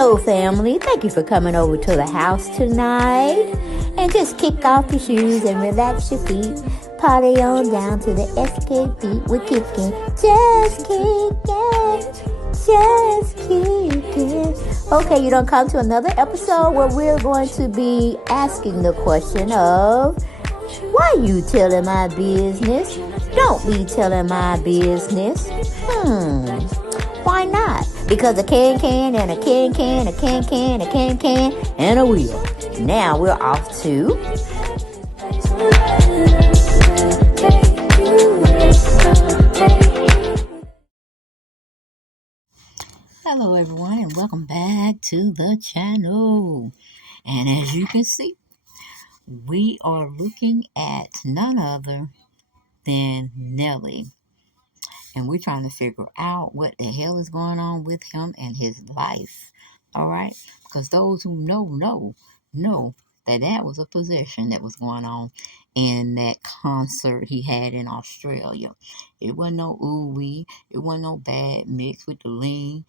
Hello, family. Thank you for coming over to the house tonight. And just kick off your shoes and relax your feet. Party on down to the SK beat. We're kicking. Just kicking. Just kicking. Okay, you don't come to another episode where we're going to be asking the question of, why you telling my business? Don't be telling my business. Why not? Because a can and a can, a can, and a wheel. Now we're off to... Hello everyone, and welcome back to the channel. And as you can see, we are looking at none other than Nelly. And we're trying to figure out what the hell is going on with him and his life. All right? Because those who know that was a possession that was going on in that concert he had in Australia. It wasn't no ooh-wee. It wasn't no bad mix with the lean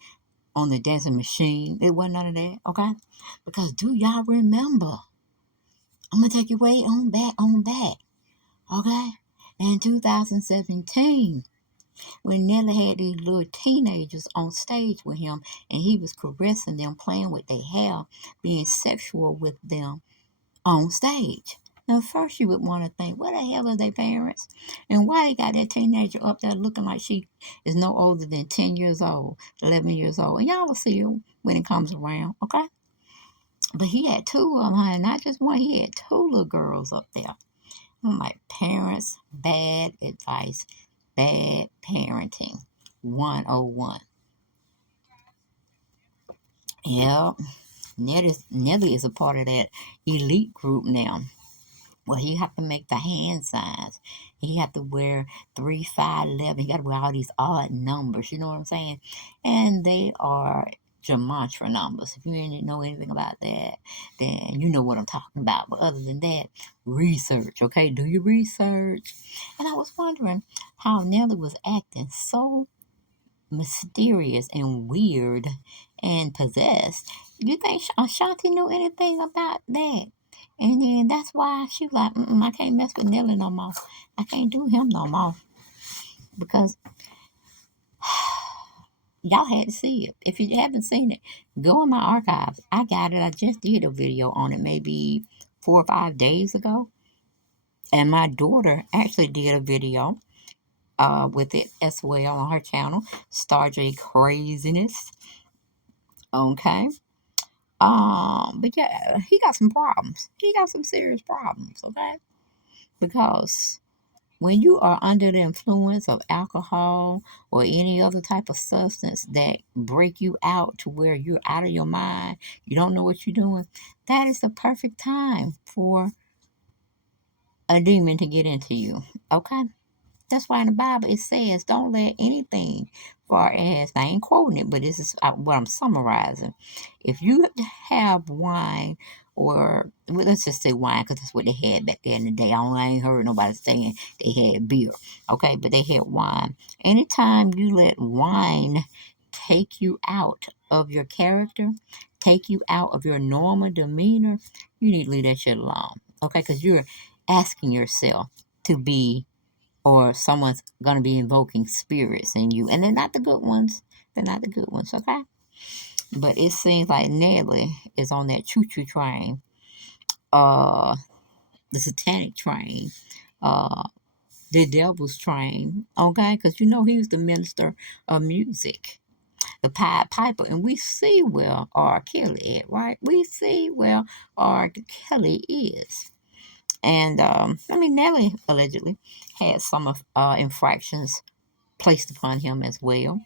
on the dancing machine. It wasn't none of that, okay? Because do y'all remember? I'm going to take you way on back, okay? In 2017, when Nelly had these little teenagers on stage with him and he was caressing them, playing with their hair, being sexual with them on stage. Now, first you would want to think, what the hell are their parents? And why they got that teenager up there looking like she is no older than 10 years old, 11 years old? And y'all will see her when it comes around, okay? But he had two of them, honey, not just one. He had two little girls up there. I'm like, parents, bad advice, bad parenting, 101. Yep, Nelly is a part of that elite group now. Well, he have to make the hand signs. He have to wear 3, 5, 11. He got to wear all these odd numbers. You know what I'm saying? And they are gematria numbers. If you didn't know anything about that, then you know what I'm talking about. But other than that, research. Okay, do your research. And I was wondering how Nelly was acting so mysterious and weird and possessed. You think Ashanti knew anything about that? And then that's why she was like, I can't mess with Nelly no more. I can't do him no more. Because y'all had to see it. If you haven't seen it, go in my archives. I got it. I just did a video on it maybe 4 or 5 days ago. And my daughter actually did a video with it as well on her channel, Star J Craziness. Okay. But yeah, he got some problems. He got some serious problems, okay? Because when you are under the influence of alcohol or any other type of substance that break you out to where you're out of your mind, you don't know what you're doing, that is the perfect time for a demon to get into you, okay? That's why in the Bible it says, don't let anything, far as, I ain't quoting it, but this is what I'm summarizing. If you have wine, or well, let's just say wine, because that's what they had back there in the day. I ain't heard nobody saying they had beer, okay? But they had wine. Anytime you let wine take you out of your character, take you out of your normal demeanor, you need to leave that shit alone, okay? Because you're asking yourself to be, or someone's going to be invoking spirits in you. And they're not the good ones. They're not the good ones, okay? But it seems like Nelly is on that choo-choo train, the satanic train, uh, the devil's train, okay? Because you know he was the minister of music, the Pied Piper. And we see where R. Kelly is, right? We see where R. Kelly is. And, Nelly allegedly had some infractions placed upon him as well.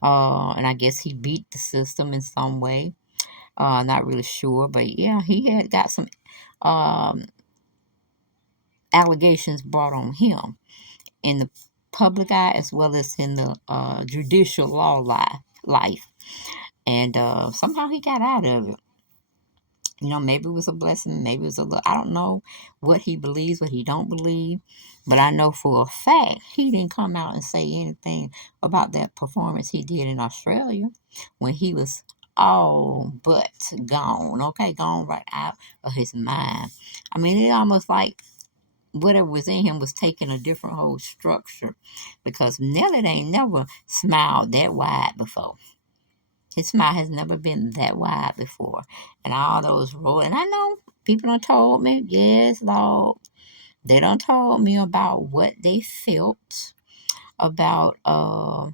And I guess he beat the system in some way. Not really sure, but yeah, he had got some um, allegations brought on him in the public eye as well as in the judicial law life. And somehow he got out of it. You know, maybe it was a blessing, maybe it was a little, I don't know what he believes, what he don't believe, but I know for a fact he didn't come out and say anything about that performance he did in Australia when he was all but gone. Okay, gone right out of his mind. I mean, it almost like whatever was in him was taking a different whole structure, because Nelly ain't never smiled that wide before. His smile has never been that wide before. And all those roll, and I know people done told me, yes, Lord, they done told me about what they felt about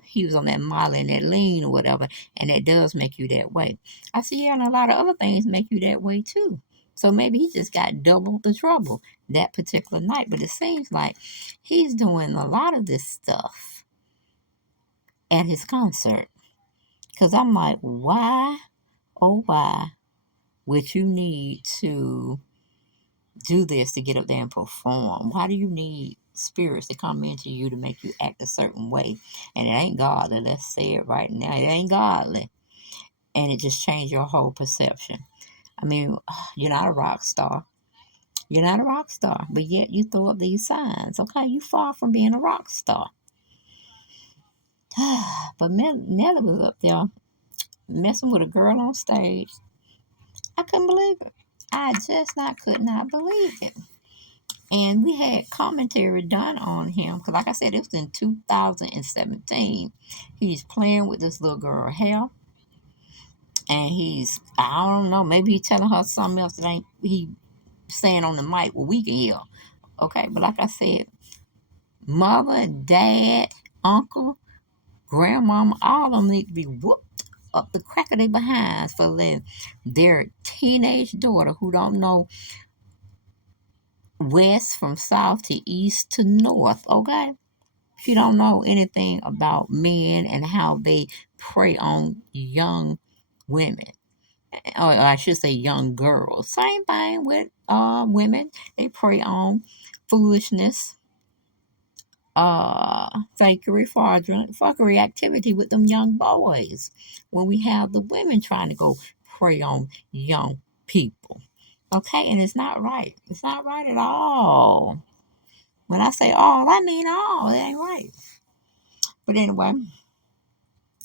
he was on that Molly and that lean or whatever, and that does make you that way. I see, yeah, and a lot of other things make you that way too. So maybe he just got double the trouble that particular night. But it seems like he's doing a lot of this stuff at his concert. Cause I'm like, why, oh why would you need to do this to get up there and perform? Why do you need spirits to come into you to make you act a certain way? And it ain't godly. Let's say it right now. It ain't godly. And it just changed your whole perception. I mean, you're not a rock star. You're not a rock star, but yet you throw up these signs. Okay, you far from being a rock star. But Nelly was up there messing with a girl on stage. I couldn't believe it. I just not could not believe it. And we had commentary done on him because, like I said, it was in 2017. He's playing with this little girl hair, and I don't know, maybe he's telling her something else that ain't he saying on the mic what we can hear. Okay, but like I said, mother, dad, uncle, grandmama, all of them need to be whooped up the crack of their behinds for letting their teenage daughter, who don't know west from south to east to north, okay? She don't know anything about men and how they prey on young women, or I should say young girls. Same thing with women. They prey on foolishness, fakery, fraudulent, fuckery activity with them young boys. When we have the women trying to go prey on young people. Okay, and it's not right. It's not right at all. When I say all, I mean all. It ain't right. But anyway,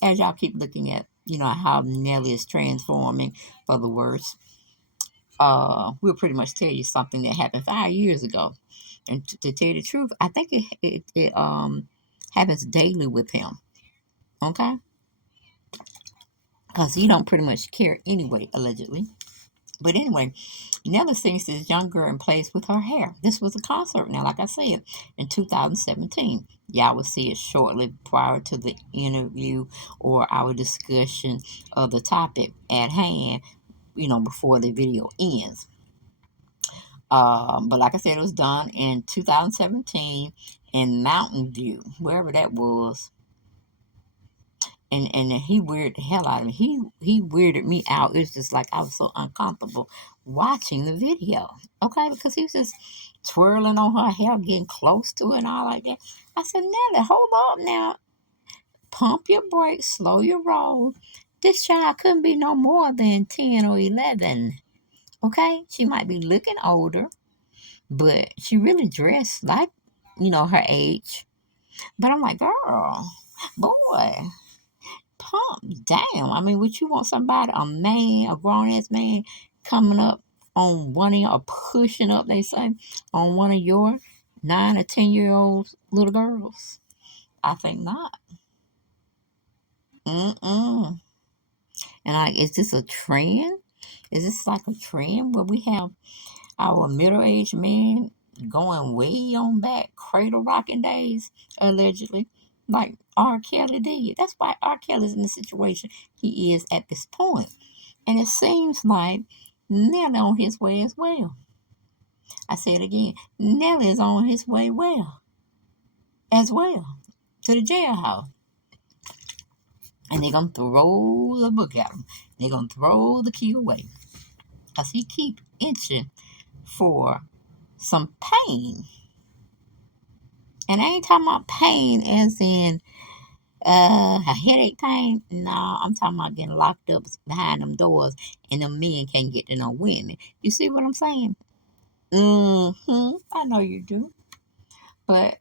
as y'all keep looking at, how Nelly is transforming for the worse, we'll pretty much tell you something that happened 5 years ago. And to tell you the truth, I think it happens daily with him. Okay, because he don't pretty much care anyway, allegedly. But anyway, Nelly sings this young girl and plays with her hair. This was a concert now, like I said, in 2017. Y'all will see it shortly prior to the interview or our discussion of the topic at hand, before the video ends. But like I said, it was done in 2017 in Mountain View, wherever that was. And he weirded the hell out of me. He weirded me out. It was just like I was so uncomfortable watching the video. Okay, because he was just twirling on her hair, getting close to it and all like that. I said, Nelly, hold up now. Pump your brakes, slow your roll. This child couldn't be no more than 10 or 11. Okay? She might be looking older, but she really dressed like, her age. But I'm like, girl, boy, pump down. I mean, would you want somebody, a man, a grown ass man, coming up on one of your, or pushing up, they say, on one of your 9 or 10-year-old little girls? I think not. Mm-mm. And is this a trend? Is this like a trend where we have our middle-aged men going way on back, cradle rocking days, allegedly, like R. Kelly did? That's why R. Kelly's in the situation he is at this point. And it seems like Nelly on his way as well. I say it again. Nelly is on his way as well, to the jailhouse. And they're going to throw the book at him. They're going to throw the key away. Because he keep itching for some pain. And I ain't talking about pain as in a headache pain. No, I'm talking about getting locked up behind them doors and them men can't get to no women. You see what I'm saying? I know you do. But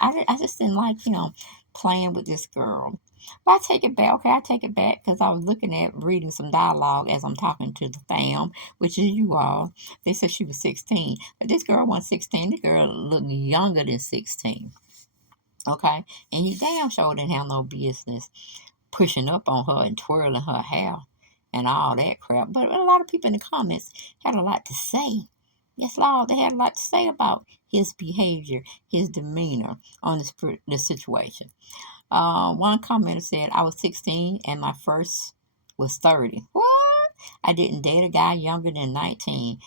I just didn't like him playing with this girl. But I take it back. Okay, I take it back because I was looking at reading some dialogue as I'm talking to the fam, which is you all. They said she was 16, but this girl wasn't 16. This girl looked younger than 16. Okay, and he damn sure didn't have no business pushing up on her and twirling her hair and all that crap. But a lot of people in the comments had a lot to say. Yes, Lord, they had a lot to say about his behavior, his demeanor on this situation. One commenter said, I was 16 and my first was 30. What? I didn't date a guy younger than 19.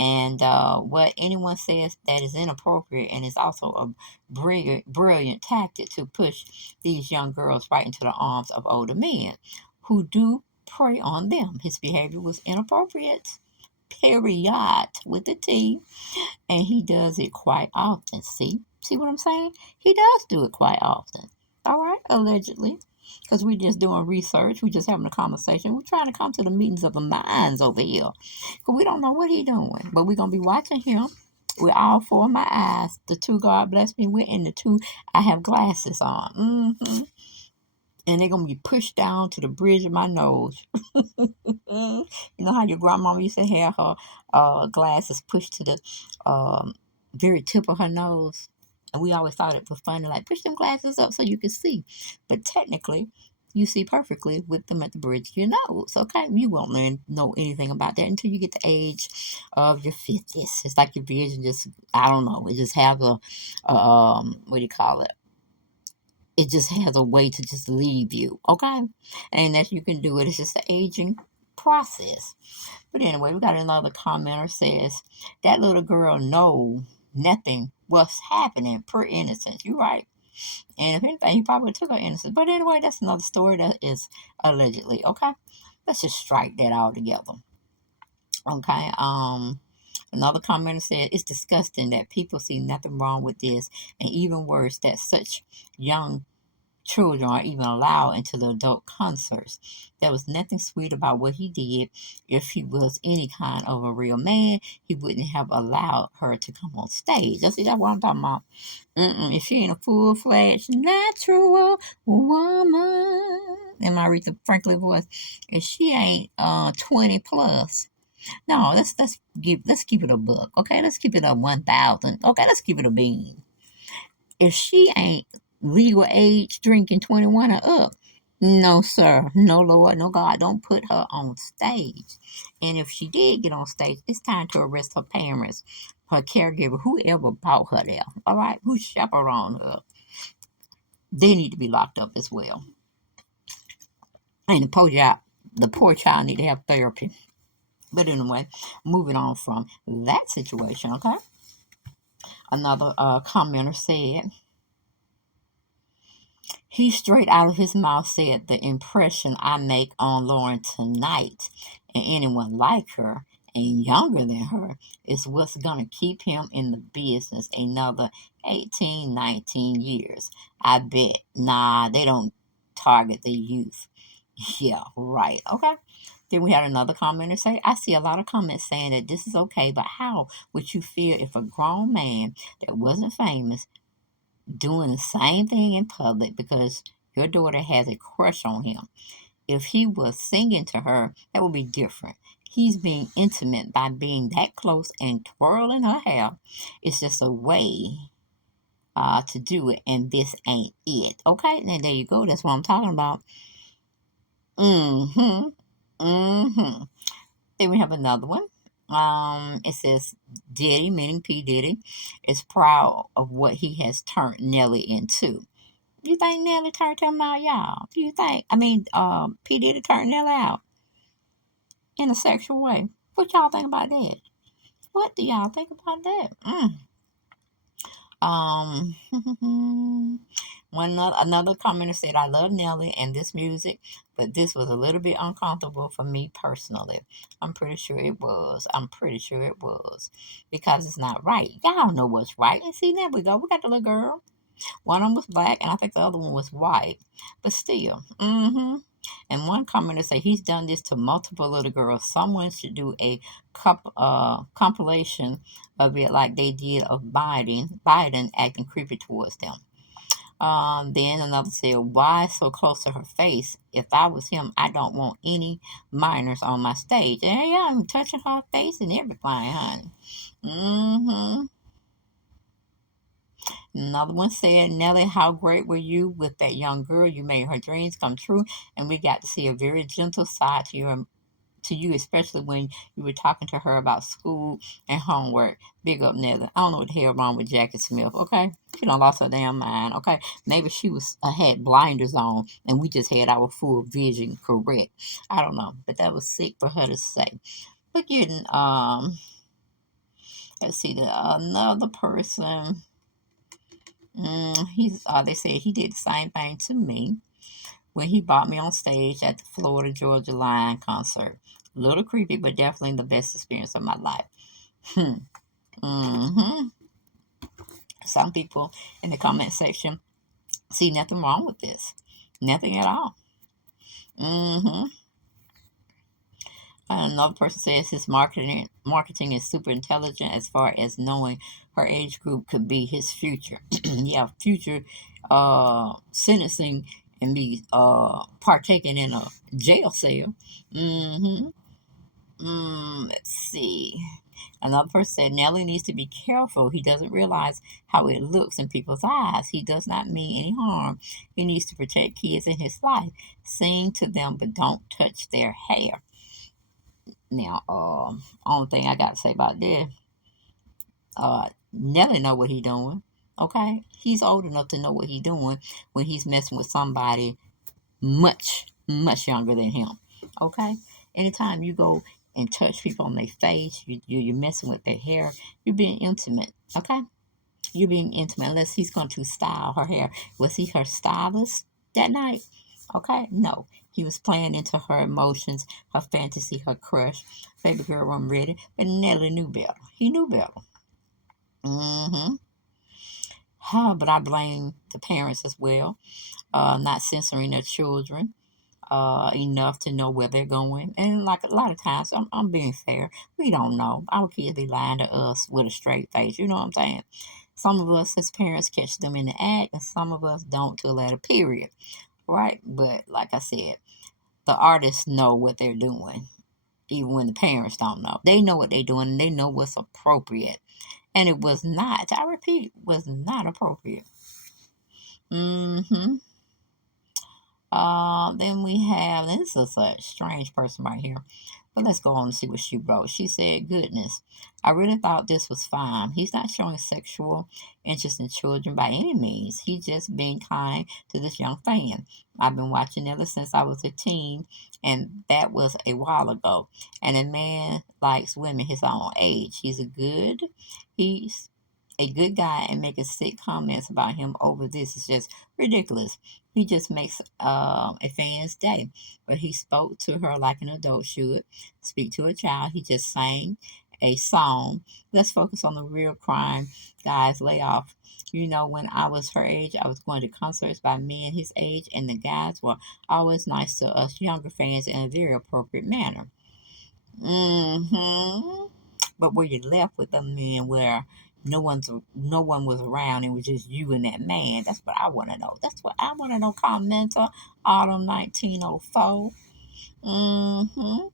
And what anyone says that is inappropriate and is also a brilliant tactic to push these young girls right into the arms of older men who do prey on them. His behavior was inappropriate. Period. With the T. And he does it quite often. See what I'm saying? He does do it quite often. All right, allegedly. Because we're just doing research. We're just having a conversation. We're trying to come to the meetings of the minds over here. Because we don't know what he's doing. But we're going to be watching him with all four of my eyes. The two God bless me with, and the two I have glasses on. And they're going to be pushed down to the bridge of my nose. You know how your grandmama used to have her glasses pushed to the very tip of her nose? And we always thought it was funny, like, push them glasses up so you can see. But technically, you see perfectly with them at the bridge of your nose, okay? You won't know anything about that until you get the age of your 50s. It's like your vision just, I don't know, it just has what do you call it? It just has a way to just leave you, okay? And that you can do it. It's just the aging process. But anyway, we got another commenter says that little girl know nothing what's happening per innocence. You right. And if anything, he probably took her innocence. But anyway, that's another story that is allegedly. Okay. Let's just strike that all together. Okay. Another commenter said it's disgusting that people see nothing wrong with this, and even worse, that such young children are even allowed into the adult concerts. There was nothing sweet about what he did. If he was any kind of a real man, he wouldn't have allowed her to come on stage. You see, that's what I'm talking about. If she ain't a full-fledged, natural woman, in my Aretha Franklin voice, if she ain't 20 plus, no, let's keep it a buck, okay? Let's keep it a 1,000, okay? Let's keep it a bean. If she ain't legal age drinking 21 or up, no, sir. No, Lord. No, God. Don't put her on stage. And if she did get on stage, it's time to arrest her parents, her caregiver, whoever brought her there. All right? Who chaperoned her. They need to be locked up as well. And the poor child need to have therapy. But anyway, moving on from that situation, okay? Another commenter said, he straight out of his mouth said, the impression I make on Lauren tonight and anyone like her and younger than her is what's going to keep him in the business another 18, 19 years. I bet. Nah, they don't target the youth. Yeah, right. Okay. Then we had another commenter say, I see a lot of comments saying that this is okay, but how would you feel if a grown man that wasn't famous doing the same thing in public because your daughter has a crush on him? If he was singing to her, that would be different. He's being intimate by being that close and twirling her hair. It's just a way to do it, and this ain't it. Okay, now there you go. That's what I'm talking about. Mm-hmm. Mm-hmm. Then we have another one. It says Diddy, meaning P. Diddy, is proud of what he has turned Nelly into. You think Nelly turned him out, y'all? Do you think? P. Diddy turned Nelly out in a sexual way. What y'all think about that? What do y'all think about that? Um, another commenter said, "I love Nelly and this music, but this was a little bit uncomfortable for me personally. I'm pretty sure it was. I'm pretty sure it was because it's not right. Y'all know what's right. And see, there we go. We got the little girl. One of them was black, and I think the other one was white. But still, And one commenter said he's done this to multiple little girls. Someone should do a compilation of it like they did of Biden acting creepy towards them. Then another said, why so close to her face? If I was him, I don't want any minors on my stage. And yeah, I'm touching her face and everything, honey. Mm-hmm. Another one said, Nelly, how great were you with that young girl? You made her dreams come true, and we got to see a very gentle side to you, especially when you were talking to her about school and homework. Big up, Nelly. I don't know what the hell wrong with Jackie Smith, okay? She done lost her damn mind, okay? Maybe she was had blinders on and we just had our full vision correct. I don't know, but that was sick for her to say. But getting, let's see, another person, they said he did the same thing to me when he brought me on stage at the Florida Georgia Line concert. A little creepy, but definitely the best experience of my life. Hmm. Mm-hmm. Some people in the comment section see nothing wrong with this. Nothing at all. Mm-hmm. Another person says his marketing is super intelligent as far as knowing her age group could be his future. Yeah, future sentencing and be partaking in a jail cell. Mm-hmm. Let's see. Another person said Nelly needs to be careful. He doesn't realize how it looks in people's eyes. He does not mean any harm. He needs to protect kids in his life. Sing to them, but don't touch their hair. Now, only thing I got to say about this, Nelly know what he doing. Okay, he's old enough to know what he doing when he's messing with somebody much, much younger than him. Okay? Anytime you go and touch people on their face, you're messing with their hair, you're being intimate. Okay? You're being intimate unless he's going to style her hair. Was he her stylist that night? Okay? No. He was playing into her emotions, her fantasy, her crush. Baby girl wasn't ready, but Nelly knew better. He knew better. Mm-hmm. But I blame the parents as well, not censoring their children enough to know where they're going. And like a lot of times, I'm being fair. We don't know. Our kids be lying to us with a straight face. You know what I'm saying? Some of us as parents catch them in the act, and some of us don't till at a period, right? But like I said, the artists know what they're doing, even when the parents don't know. They know what they're doing, and they know what's appropriate. And it was not, I repeat, was not appropriate. Mm-hmm. Then we have, this is a strange person right here. But let's go on and see what she wrote. She said, goodness, I really thought this was fine. He's not showing sexual interest in children by any means. He's just being kind to this young fan. I've been watching ever since I was a teen, and that was a while ago. And a man likes women his own age. He's a good guy, and making sick comments about him over this is just ridiculous. He just makes a fan's day. But he spoke to her like an adult should speak to a child. He just sang a song. Let's focus on the real crime, guys. Lay off. You know, when I was her age, I was going to concerts by men his age, and the guys were always nice to us younger fans in a very appropriate manner. Mm-hmm. But were you left with a man where no one was around, it was just you and that man? That's what I want to know. That's what I want to know. Commenter, Autumn 1904. Mm-hmm.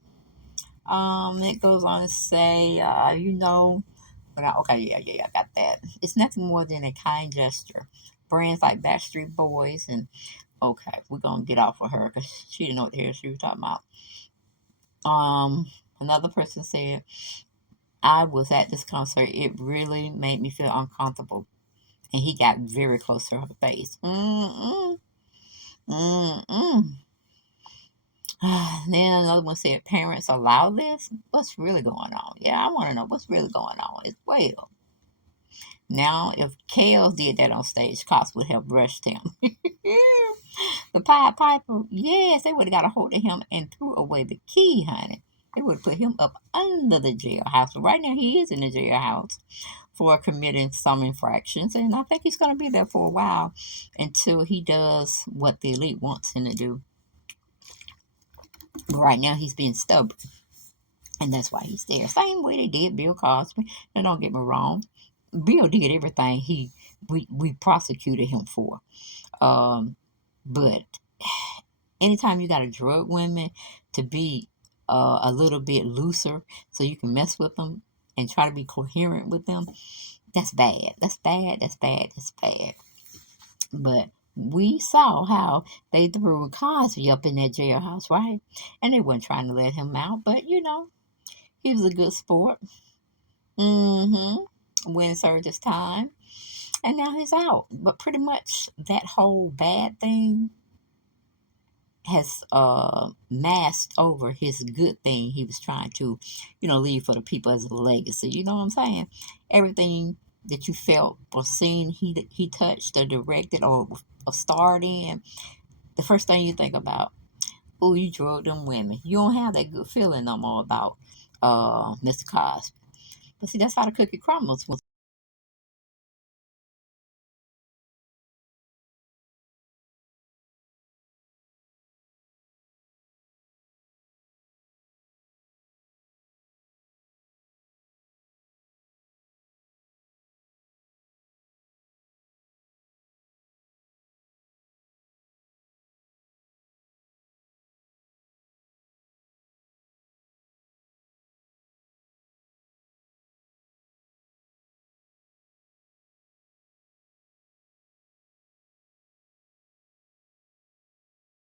It goes on to say, okay, yeah, I got that. It's nothing more than a kind gesture. Brands like Backstreet Boys and okay, we're gonna get off of her because she didn't know what the hell she was talking about. Another person said, I was at this concert. It really made me feel uncomfortable, and he got very close to her face. Mm-mm, mm-mm. Then another one said, parents allow this? What's really going on? Yeah, I want to know what's really going on as well. Now, if Kale did that on stage, cops would have brushed him. The Pied Piper, yes, they would have got a hold of him and threw away the key, honey. They would have put him up under the jailhouse. So right now, he is in the jailhouse for committing some infractions, and I think he's going to be there for a while until he does what the elite wants him to do. But right now, he's being stubborn. And that's why he's there. Same way they did Bill Cosby. Now, don't get me wrong. Bill did everything he we prosecuted him for. Um, but anytime you got to drug women to be a little bit looser so you can mess with them and try to be coherent with them, that's bad. That's bad. That's bad. That's bad. But we saw how they threw Cosby up in that jailhouse, right? And they weren't trying to let him out, but he was a good sport. When served his time, and now he's out. But pretty much that whole bad thing has masked over his good thing he was trying to, leave for the people as a legacy. You know what I'm saying? Everything that you felt or seen he touched or directed or starred in, the first thing you think about, oh, you drug them women. You don't have that good feeling no more about Mr. Cosby. But see, that's how the cookie crumbles